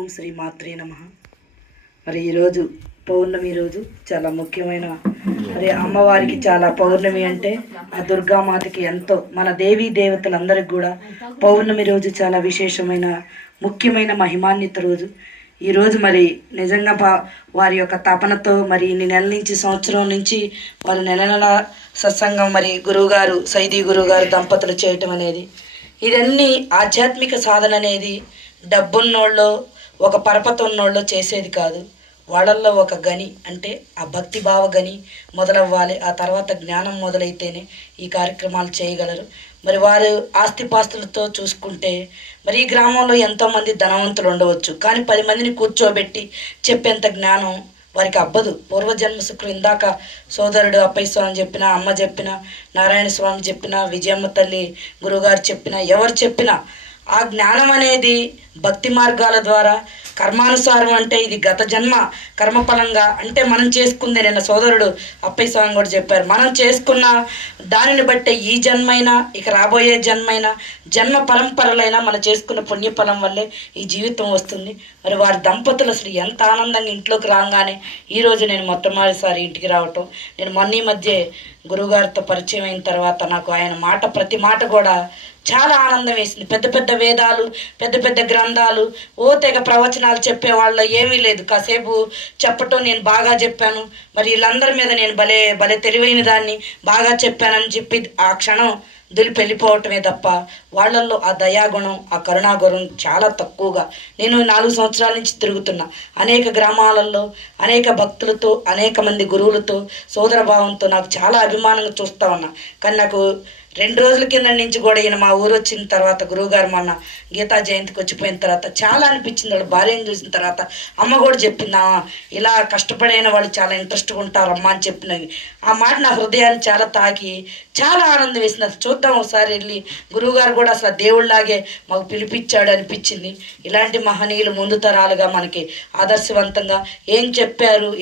ఓం శ్రీ మాత్రే నమ. మరి ఈరోజు పౌర్ణమి రోజు చాలా ముఖ్యమైన మరి అమ్మవారికి చాలా పౌర్ణమి అంటే ఆ దుర్గామాతకి ఎంతో మన దేవీ దేవతలందరికీ కూడా పౌర్ణమి రోజు చాలా విశేషమైన ముఖ్యమైన మహిమాన్విత రోజు. ఈరోజు మరి నిజంగా వారి యొక్క తపనతో మరి ఇన్ని నెలల నుంచి సంవత్సరం నుంచి వారు నెల నెల సత్సంగం మరి గురువుగారు సైదీ గురువుగారు దంపతులు చేయటం అనేది ఇదన్నీ ఆధ్యాత్మిక సాధన అనేది డబ్బున్నోళ్ళు ఒక పరపతి ఉన్నోళ్ళు చేసేది కాదు. వాళ్ళల్లో ఒక గని అంటే ఆ భక్తి భావ గని మొదలవ్వాలి. ఆ తర్వాత జ్ఞానం మొదలైతేనే ఈ కార్యక్రమాలు చేయగలరు. మరి వారు ఆస్తిపాస్తులతో చూసుకుంటే మరి ఈ గ్రామంలో ఎంతోమంది ధనవంతులు ఉండవచ్చు, కానీ 10 మందిని కూర్చోబెట్టి చెప్పేంత జ్ఞానం వారికి అబ్బదు. పూర్వజన్మ శుక్రుడు ఇందాక సోదరుడు అప్పయ్య స్వామి చెప్పిన, అమ్మ చెప్పిన, నారాయణ స్వామి చెప్పిన, విజయమ్మ తల్లి గురువుగారు చెప్పిన, ఎవరు చెప్పినా ఆ జ్ఞానం అనేది భక్తి మార్గాల ద్వారా కర్మానుసారం అంటే ఇది గత జన్మ కర్మఫలంగా అంటే మనం చేసుకుందే. నిన్న సోదరుడు అప్పయ్య స్వామి కూడా చెప్పారు, మనం చేసుకున్న దానిని బట్టే ఈ జన్మైనా ఇక రాబోయే జన్మైనా జన్మ పరంపరలైనా మనం చేసుకున్న పుణ్యఫలం వల్లే ఈ జీవితం వస్తుంది. మరి వారి దంపతులు అసలు ఎంత ఆనందంగా ఇంట్లోకి రాగానే ఈరోజు నేను మొట్టమొదటిసారి ఇంటికి రావటం, నేను మొన్న మధ్య గురువుగారితో పరిచయం అయిన తర్వాత నాకు ఆయన మాట ప్రతి మాట కూడా చాలా ఆనందం వేసింది. పెద్ద పెద్ద వేదాలు, పెద్ద పెద్ద గ్రంథాలు, తెగ ప్రవచనాలు చెప్పేవాళ్ళు ఏమీ లేదు. కాసేపు చెప్పటం నేను బాగా చెప్పాను, మరి వీళ్ళందరి మీద నేను భలే తెలివైన దాన్ని బాగా చెప్పానని చెప్పి ఆ క్షణం దులిపి వెళ్ళిపోవటమే తప్ప వాళ్ళల్లో ఆ దయాగుణం, ఆ కరుణాగుణం చాలా తక్కువగా. నేను 4 సంవత్సరాల నుంచి తిరుగుతున్నా, అనేక గ్రామాలలో అనేక భక్తులతో అనేక మంది గురువులతో సోదర భావంతో నాకు చాలా అభిమానంగా చూస్తూ ఉన్నా. కానీ నాకు 2 రోజుల కింద నుంచి కూడా ఈయన మా ఊరు వచ్చిన తర్వాత గురువుగారు మొన్న గీతా జయంతికి వచ్చిపోయిన తర్వాత చాలా అనిపించింది. వాళ్ళ భార్యను చూసిన తర్వాత అమ్మ కూడా చెప్పిందా, ఇలా కష్టపడైన వాళ్ళు చాలా ఇంట్రెస్ట్గా ఉంటారు అమ్మ అని చెప్పినవి. ఆ మాట నా హృదయాన్ని చాలా తాకి చాలా ఆనందం వేసింది. అసలు చూద్దాం ఒకసారి వెళ్ళి, గురువుగారు కూడా అసలు దేవుళ్ళలాగే మాకు పిలిపించాడు అనిపించింది. ఇలాంటి మహనీయులు ముందు తరాలుగా మనకి ఆదర్శవంతంగా ఏం చెప్పారు,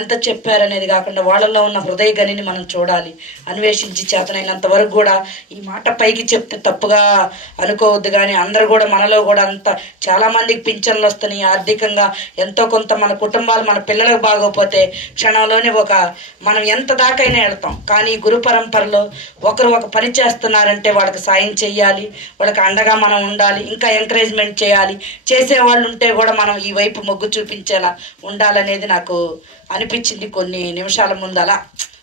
ఎంత చెప్పారు అనేది కాకుండా వాళ్ళల్లో ఉన్న హృదయ గనిని మనం చూడాలి, అన్వేషించి చేతనైనంత వరకు కూడా ఈ మాట పైకి చెప్తే తప్పుగా అనుకోవద్దు. కానీ అందరూ కూడా మనలో కూడా అంత చాలామందికి పింఛన్లు వస్తున్నాయి, ఆర్థికంగా ఎంతో కొంత మన కుటుంబాలు మన పిల్లలకు బాగోపోతే క్షణంలోనే మనం ఎంత దాకైనా వెళ్తాం. కానీ గురు పరంపరలో ఒకరు ఒక పని చేస్తున్నారంటే వాళ్ళకి సాయం చేయాలి, వాళ్ళకి అండగా మనం ఉండాలి, ఇంకా ఎంకరేజ్మెంట్ చేయాలి. చేసేవాళ్ళు ఉంటే కూడా మనం ఈ వైపు మొగ్గు చూపించేలా ఉండాలనేది నాకు అనిపించింది కొన్ని నిమిషాల ముందు. అలా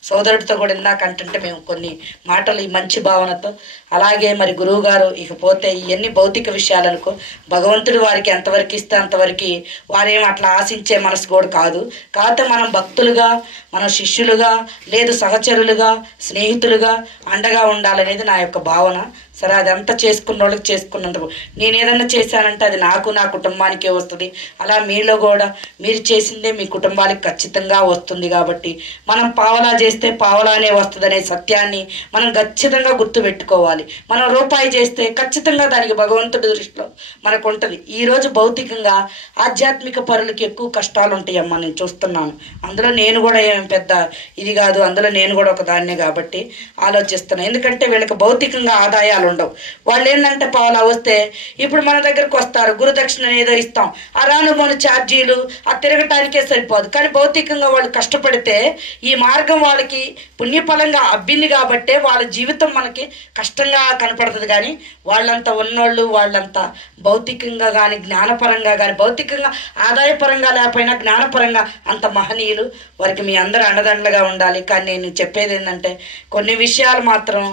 సోదరుడితో కూడా ఇందాకంటే మేము కొన్ని మాటలు ఈ మంచి భావనతో. అలాగే మరి గురువుగారు ఇకపోతే ఇవన్నీ భౌతిక విషయాలనుకో, భగవంతుడు వారికి ఎంతవరకు ఇస్తే అంతవరకు వారేం అట్లా ఆశించే మనసు కూడా కాదు. కాకపోతే మనం భక్తులుగా, మనం శిష్యులుగా, లేదు సహచరులుగా, స్నేహితులుగా అండగా ఉండాలనేది నా యొక్క భావన. సరే, అదంతా చేసుకున్న వాళ్ళకి చేసుకున్నందుకు నేను ఏదన్నా చేశానంటే అది నాకు, నా కుటుంబానికే వస్తుంది. అలా మీలో కూడా మీరు చేసిందే మీ కుటుంబానికి ఖచ్చితంగా వస్తుంది. కాబట్టి మనం పావలా చేస్తే పావలానే వస్తుంది అనే సత్యాన్ని మనం ఖచ్చితంగా గుర్తుపెట్టుకోవాలి. మనం రూపాయి చేస్తే ఖచ్చితంగా దానికి భగవంతుడి దృష్టిలో మనకు ఉంటుంది. ఈరోజు భౌతికంగా ఆధ్యాత్మిక పరులకి ఎక్కువ కష్టాలు ఉంటాయి అమ్మ, నేను చూస్తున్నాను. అందులో నేను కూడా ఏం పెద్ద ఇది కాదు, అందులో నేను కూడా ఒక దాన్నే కాబట్టి ఆలోచిస్తున్నాను. ఎందుకంటే వీళ్ళకి భౌతికంగా ఆదాయాలు ఉండవు. వాళ్ళు ఏంటంటే పావలా వస్తే ఇప్పుడు మన దగ్గరకు వస్తారు, గురుదక్షిణ ఏదో ఇస్తాం, ఆ రానుమోను ఛార్జీలు ఆ తిరగటానికే సరిపోదు. కానీ భౌతికంగా వాళ్ళు కష్టపడితే ఈ మార్గం వాళ్ళకి పుణ్యఫలంగా అబ్బింది కాబట్టే వాళ్ళ జీవితం మనకి కష్టంగా కనపడుతుంది. కానీ వాళ్ళంతా ఉన్నోళ్ళు, వాళ్ళంతా భౌతికంగా కానీ జ్ఞానపరంగా కానీ, భౌతికంగా ఆదాయపరంగా లేకపోయినా జ్ఞానపరంగా అంత మహనీయులు. వారికి మీ అందరూ అండదండలుగా ఉండాలి. కానీ నేను చెప్పేది ఏంటంటే కొన్ని విషయాలు మాత్రం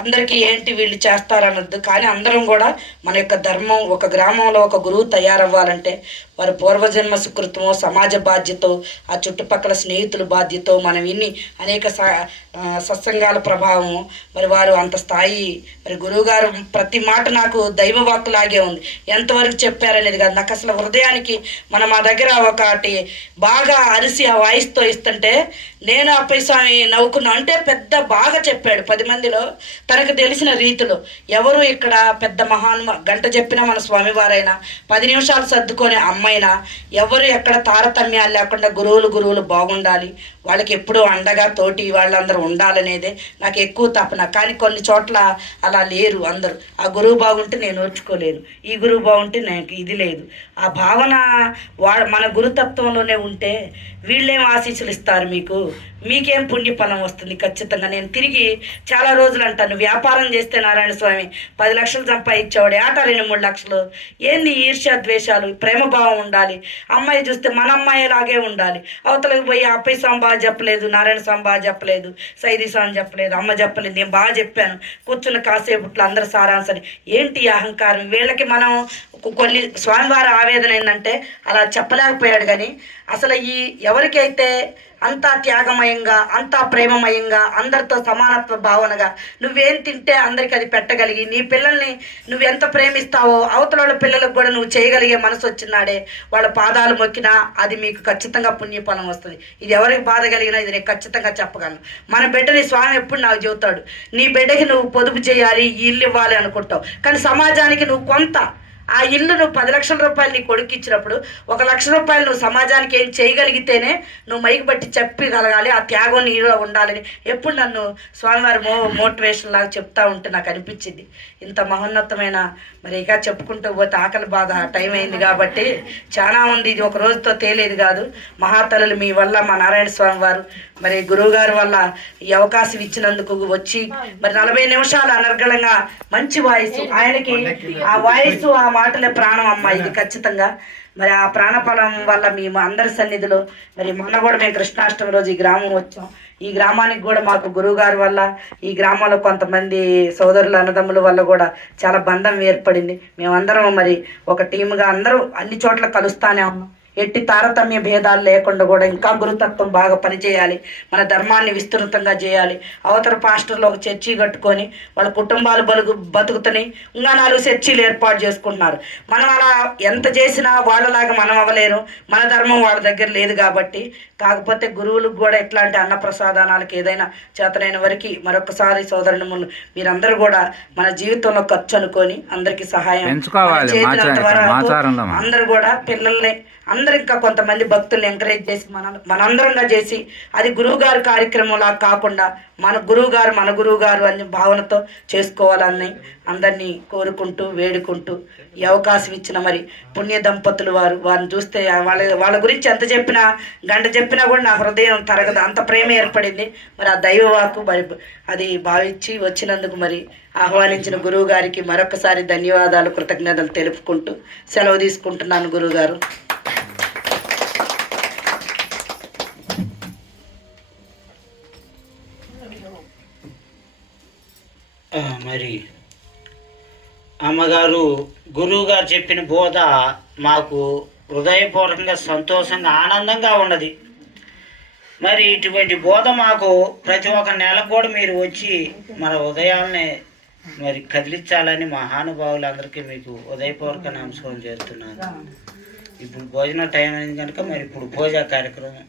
అందరికీ ఏంటి వీళ్ళు చేస్తారనొద్దు. కానీ అందరం కూడా మన యొక్క ధర్మం, ఒక గ్రామంలో ఒక గురువు తయారవ్వాలంటే వారి పూర్వజన్మ సుకృతమో, సమాజ బాధ్యతో, ఆ చుట్టుపక్కల స్నేహితుల బాధ్యతో, మనం ఇన్ని అనేక సత్సంగాల ప్రభావము, మరి వారు అంత స్థాయి. మరి గురువుగారు ప్రతి మాట నాకు దైవవాక్కులాగే ఉంది. ఎంతవరకు చెప్పారనేది కాదు, నాకు అసలు హృదయానికి మా దగ్గర ఒకటి బాగా అరిసి ఆ వాయిస్తో ఇస్తుంటే నేను అప్పయ్య స్వామి నవ్వుకున్నా. అంటే పెద్ద బాగా చెప్పాడు 10 మందిలో తనకు తెలిసిన రీతిలో. ఎవరు ఇక్కడ పెద్ద గంట చెప్పినా మన స్వామివారైనా 10 నిమిషాలు సర్దుకొని అమ్మ అమ్మైనా ఎవరు ఎక్కడ తారతమ్యాలు లేకుండా గురువులు బాగుండాలి, వాళ్ళకి ఎప్పుడూ అండగా తోటి వాళ్ళందరూ ఉండాలనేదే నాకు ఎక్కువ తపన. కానీ కొన్ని చోట్ల అలా లేరు అందరూ. ఆ గురువు బాగుంటే నేను ఓర్చుకోలేను, ఈ గురువు బాగుంటే నాకు ఇది లేదు. ఆ భావన మన గురుతత్వంలోనే ఉంటే వీళ్ళేం ఆశీస్సులు ఇస్తారు మీకు, మీకేం పుణ్యఫలం వస్తుంది? ఖచ్చితంగా నేను తిరిగి చాలా రోజులు అంటాను, వ్యాపారం చేస్తే నారాయణ స్వామి 10 లక్షలు సంపాదించేవాడు ఏటా 2-3 లక్షలు. ఏంది ఈర్ష్య ద్వేషాలు? ప్రేమభావం ఉండాలి. అమ్మాయి చూస్తే మన అమ్మాయిలాగే ఉండాలి. అవతలకు పోయి అప్పయ్య స్వామి బాగా చెప్పలేదు, నారాయణ స్వామి బాగా చెప్పలేదు, సైదీ స్వామి చెప్పలేదు, అమ్మ చెప్పలేదు, నేను బాగా చెప్పాను కూర్చున్న కాసేపుట్లో అందరు సారాంశాన్ని. ఏంటి అహంకారం వీళ్ళకి? మనం కొన్ని స్వామివారి ఆవేదన ఏంటంటే అలా చెప్పలేకపోయాడు. కానీ అసలు ఈ ఎవరికైతే అంతా త్యాగమయంగా, అంతా ప్రేమమయంగా, అందరితో సమానత్వ భావనగా నువ్వేం తింటే అందరికీ అది పెట్టగలిగి, నీ పిల్లల్ని నువ్వెంత ప్రేమిస్తావో అవతల వాళ్ళ పిల్లలకు కూడా నువ్వు చేయగలిగే మనసు వచ్చినాడే వాళ్ళ పాదాలు మొక్కినా అది మీకు ఖచ్చితంగా పుణ్యఫలం వస్తుంది. ఇది ఎవరికి బాధ కలిగినా ఇది నేను ఖచ్చితంగా చెప్పగలను. మన బిడ్డని స్వామి ఎప్పుడు నాకు చెబుతాడు, నీ బిడ్డకి నువ్వు పొదుపు చేయాలి, ఇల్లు ఇవ్వాలి అనుకుంటావు, కానీ సమాజానికి నువ్వు కొంత ఆ ఇల్లు నువ్వు 10 లక్షల రూపాయలు నీ కొడుకు ఇచ్చినప్పుడు 1 లక్ష రూపాయలు నువ్వు సమాజానికి ఏం చేయగలిగితేనే నువ్వు మైకి బట్టి చెప్పగలగాలి. ఆ త్యాగం నీలో ఉండాలని ఎప్పుడు నన్ను స్వామివారి మోటివేషన్ లాగా చెప్తా ఉంటే నాకు అనిపించింది. ఇంత మహోన్నతమైన మరి ఇక చెప్పుకుంటూ పోతే ఆకలి బాధ టైం అయింది కాబట్టి చాలా ఉంది. ఇది ఒక రోజుతో తేలేది కాదు. మహాతల్లులు మీ వల్ల మా నారాయణ స్వామి వారు మరి గురువుగారి వల్ల ఈ అవకాశం ఇచ్చినందుకు వచ్చి మరి 40 నిమిషాలు అనర్గళంగా మంచి వాయిస్, ఆయనకి ఆ వాయిస్ ఆ మాటలే ప్రాణం అమ్మ. ఇది ఖచ్చితంగా మరి ఆ ప్రాణఫలం వల్ల మేము అందరి సన్నిధిలో మరి మొన్న కూడా మేము కృష్ణాష్టమి రోజు ఈ గ్రామం వచ్చాం. ఈ గ్రామానికి కూడా మాకు గురువుగారి వల్ల ఈ గ్రామంలో కొంతమంది సోదరులు అన్నదమ్ముల వల్ల కూడా చాలా బంధం ఏర్పడింది. మేమందరం మరి ఒక టీముగా అందరూ అన్ని చోట్ల కలుస్తానే ఉన్నాం. ఎట్టి తారతమ్య భేదాలు లేకుండా కూడా ఇంకా గురుతత్వం బాగా పనిచేయాలి, మన ధర్మాన్ని విస్తృతంగా చేయాలి. అవతల పాస్టర్లు ఒక చర్చి కట్టుకొని వాళ్ళ కుటుంబాలు బతుకుతున్నాయి, ఇంకా 4 చర్చీలు ఏర్పాటు చేసుకుంటున్నారు. మనం అలా ఎంత చేసినా వాళ్ళలాగా మనం అవ్వలేరు, మన ధర్మం వాళ్ళ దగ్గర లేదు కాబట్టి. కాకపోతే గురువులకు కూడా ఎట్లాంటి అన్నప్రసాదానాలకు ఏదైనా చేతనైన వరకు మరొకసారి సోదరులు మీరందరూ కూడా మన జీవితంలో ఖర్చు అనుకొని అందరికీ సహాయం చేసినంత వరకు అందరూ కూడా పిల్లల్ని అందరు ఇంకా కొంతమంది భక్తుల్ని ఎంకరేజ్ చేసి మనందరంగా చేసి అది గురువుగారి కార్యక్రమంలా కాకుండా మన గురువుగారు అనే భావనతో చేసుకోవాలని అందరినీ కోరుకుంటూ వేడుకుంటూ ఈ అవకాశం ఇచ్చిన మరి పుణ్య దంపతులు వారిని చూస్తే వాళ్ళ గురించి ఎంత చెప్పినా గంట చెప్పినా కూడా నా హృదయం తరగదు, అంత ప్రేమ ఏర్పడింది. మరి ఆ దైవవాకు మరి అది భావించి వచ్చినందుకు మరి ఆహ్వానించిన గురువు గారికి మరొకసారి ధన్యవాదాలు, కృతజ్ఞతలు తెలుపుకుంటూ సెలవు తీసుకుంటున్నాను. గురువుగారు మరి అమ్మగారు గురువుగారు చెప్పిన బోధ మాకు హృదయపూర్వకంగా సంతోషంగా ఆనందంగా ఉన్నది. మరి ఇటువంటి బోధ మాకు ప్రతి ఒక్క నెలకు కూడా మీరు వచ్చి మన ఉదయాన్నే మరి కదిలించాలని మహానుభావులందరికీ మీకు హృదయపూర్వక నమస్కారం చేస్తున్నాను. ఇప్పుడు భోజన టైం అయింది కనుక మరి ఇప్పుడు భోజన కార్యక్రమం